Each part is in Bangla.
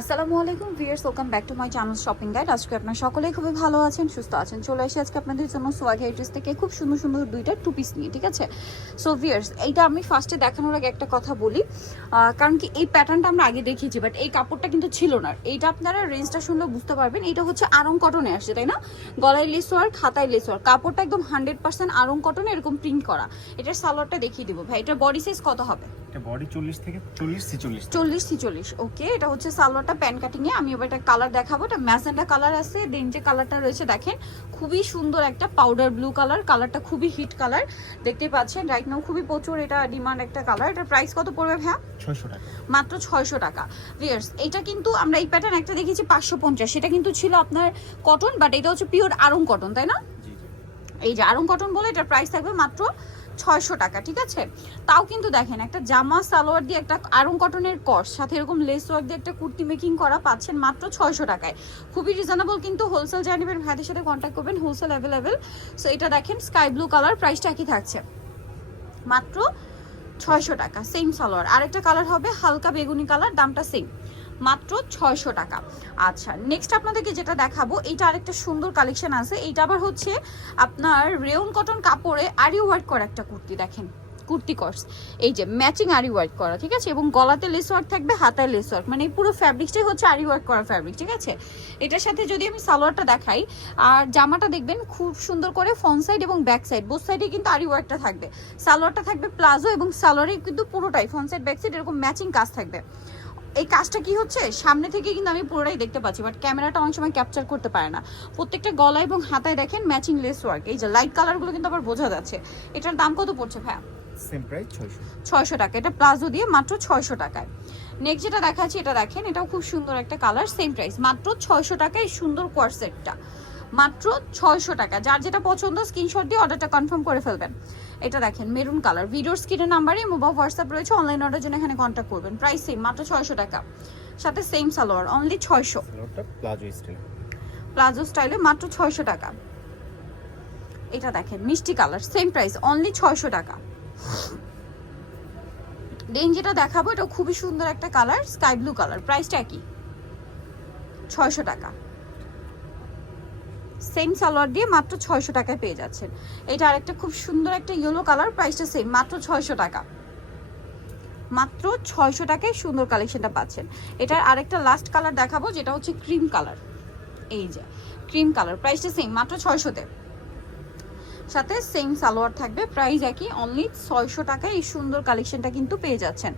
আসসালামু আলাইকুম viewers welcome back to my channel shopping guide আজকে আপনার সকলেই খুবই ভালো আছেন, সুস্থ আছেন। চলে এসে আজকে আপনাদের জন্য সোয়াগ হেরিটেজ থেকে খুব সুন্দর সুন্দর দুইটা টু পিস নিয়ে, ঠিক আছে? সো ভিয়ার্স এইটা আমি ফার্স্টে দেখানোর আগে একটা কথা বলি। কারণ কি এই প্যাটার্নটা আমরা আগে দেখিয়েছি বাট এই কাপড়টা কিন্তু ছিল না। এইটা আপনারা রেঞ্জটা শুনলে বুঝতে পারবেন এটা হচ্ছে আরং কটনে আসছে, তাই না? গলায় লেস ওয়ার্ক খাতায় লেস ওয়ার্ক কাপড়টা একদম হান্ড্রেড পার্সেন্ট আরং কটনে এরকম প্রিন্ট করা। এটার সালোয়ারটা দেখিয়ে দিব। ভাই, এটার বডি সাইজ কত হবে? এটা বডি চল্লিশ থেকে চল্লিশ ছেচল্লিশ। চল্লিশ ছিচল্লিশ ওকে এটা হচ্ছে সালোয়ারটা প্যান কাটিং এ আমি এবার একটা কালার দেখাবো এটা ম্যাজেন্টা কালার আছে দেন যে কালারটা রয়েছে দেখেন খুবই সুন্দর একটা পাউডার ব্লু কালার কালারটা খুবই হিট কালার দেখতেই পাচ্ছেন রাইট নাও খুবই প্রচুর এটা ডিমান্ড একটা কালার এটার প্রাইস কত পড়বে ভাইয়া? ছয়শো টাকা। মাত্র ছয়শো টাকা। ভিয়ার্স এটা কিন্তু আমরা এই প্যাটার্ন একটা দেখেছি পাঁচশো পঞ্চাশ সেটা কিন্তু ছিল আপনার কটন বাট এটা হচ্ছে পিওর আরং কটন তাই না? এই যে আরং কটন বলে এটার প্রাইস থাকবে মাত্র ছয়শো টাকা, ঠিক আছে? তাও কিন্তু দেখেন, একটা জামা, সালোয়ার দিয়ে একটা আরং কটনের কস সাথে এরকম লেস ওয়ার্ক দিয়ে একটা কুর্তি মেকিং করা পাচ্ছেন মাত্র ছয়শো টাকায়। খুবই রিজনেবল কিন্তু হোলসেল জানিবেন ভাইদের সাথে কন্ট্যাক্ট করবেন হোলসেল অ্যাভেলেবেল সো এটা দেখেন স্কাই ব্লু কালার প্রাইসটা একই থাকছে। মাত্র ছয়শো টাকা সেম সালোয়ার। আরেকটা কালার হবে হালকা বেগুনি কালার দামটা সেম মাত্র ছয়শো টাকা। আচ্ছা নেক্সট আপনাদেরকে যেটা দেখাবো, এইটা আরেকটা সুন্দর কালেকশন আছে। এইটা আবার হচ্ছে আপনার রেউন কটন কাপড়ে আরি ওয়ার্ক করা একটা কুর্তি, দেখেন, কুর্তি কর্স এই যে ম্যাচিং আরি ওয়ার্ক করা, ঠিক আছে? এবং গলাতে লেস ওয়ার্ক থাকবে, হাতায় লেস ওয়ার্ক মানে এই পুরো ফ্যাব্রিকটাই হচ্ছে আরি ওয়ার্ক করা ফ্যাব্রিক ঠিক আছে? এটার সাথে যদি আমি সালোয়ারটা দেখাই, আর জামাটা দেখবেন, খুব সুন্দর করে ফ্রন্ট সাইড এবং ব্যাক সাইড বোথ সাইডে কিন্তু আরি ওয়ার্কটা থাকবে। সালোয়ারটা থাকবে প্লাজো এবং সালোয়ারে কিন্তু পুরোটাই ফ্রন্ট সাইড ব্যাক সাইড এরকম ম্যাচিং কাজ থাকবে। এই কাজটা কি হচ্ছে? সামনে থেকে কিন্তু আমি পুরোটাই দেখতে পাচ্ছি বাট ক্যামেরাটা অনেক সময় ক্যাপচার করতে পারে না। প্রত্যেকটা গলা এবং হাতায় দেখেন ম্যাচিং লেস ওয়ার্ক এই যে লাইট কালারগুলো কিন্তু আবার বোঝা যাচ্ছে। এটার দাম কত পড়ছে ভাইয়া? সেম প্রাইস ছয়শো। ছয়শো টাকা। এটা প্লাজো দিয়ে মাত্র ছয়শো টাকায়। নেক্সট যেটা দেখাচ্ছি এটা দেখেন এটাও খুব সুন্দর একটা কালার সেম প্রাইস মাত্র ছয়শো টাকায় এই সুন্দর কোয়ারসেটটা মাত্র ছয়শো টাকা। যার যেটা পছন্দ স্ক্রিনশট দিয়ে অর্ডারটা কনফার্ম করে ফেলবেন। এটা দেখেন মেরুন কালার ভিডিওর স্ক্রিনের নাম্বারে মোবাইল হোয়াটসঅ্যাপ রয়েছে অনলাইন অর্ডার জন্য এখানে কন্ট্যাক্ট করবেন। প্রাইস সেম মাত্র ছয়শো টাকা। সাথে সেম সালোয়ার অনলি ছয়শো। প্লাজো স্টাইল প্লাজো স্টাইলে মাত্র ছয়শো টাকা। এটা দেখেন মিষ্টি কালার সেম প্রাইস অনলি ছয়শো টাকা। দেন যেটা দেখাবো এটা খুবই সুন্দর একটা কালার স্কাই ব্লু কালার প্রাইসটা কি ছয়শো টাকা। সেম সালোয়ার দিয়ে মাত্র ছয়শো টাকায় পেয়ে যাচ্ছেন। এটা আরেকটা খুব সুন্দর একটা ইয়েলো কালার প্রাইসটা সেম মাত্র ছয়শো টাকা। মাত্র ছয়শো টাকায় সুন্দর কালেকশনটা পাচ্ছেন। এটার আরেকটা লাস্ট কালার দেখাবো, যেটা হচ্ছে ক্রিম কালার এই যে ক্রিম কালার প্রাইসটা সেম মাত্র ছয়শোতে। সাথে সেম সালোয়ার থাকবে। প্রাইস একই অনলি ছয়শো টাকায় এই সুন্দর কালেকশনটা কিন্তু পেয়ে যাচ্ছেন।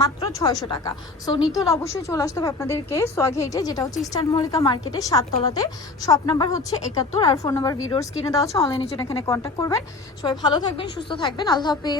মাত্র ছয়শো টাকা। সো নিথল অবশ্যই চলে আসতে হবে আপনাদেরকে সোয়াঘেটে যেটা হচ্ছে ইস্টার্ন মল্লিকা মার্কেটের সাততলাতে। শপ নাম্বার হচ্ছে একাত্তর আর ফোন নাম্বার ভিডিওর স্ক্রিনে দেওয়া আছে। অনলাইনের জন্য এখানে কন্ট্যাক্ট করবেন। সবাই ভালো থাকবেন, সুস্থ থাকবেন। আল্লাহ হাফেজ।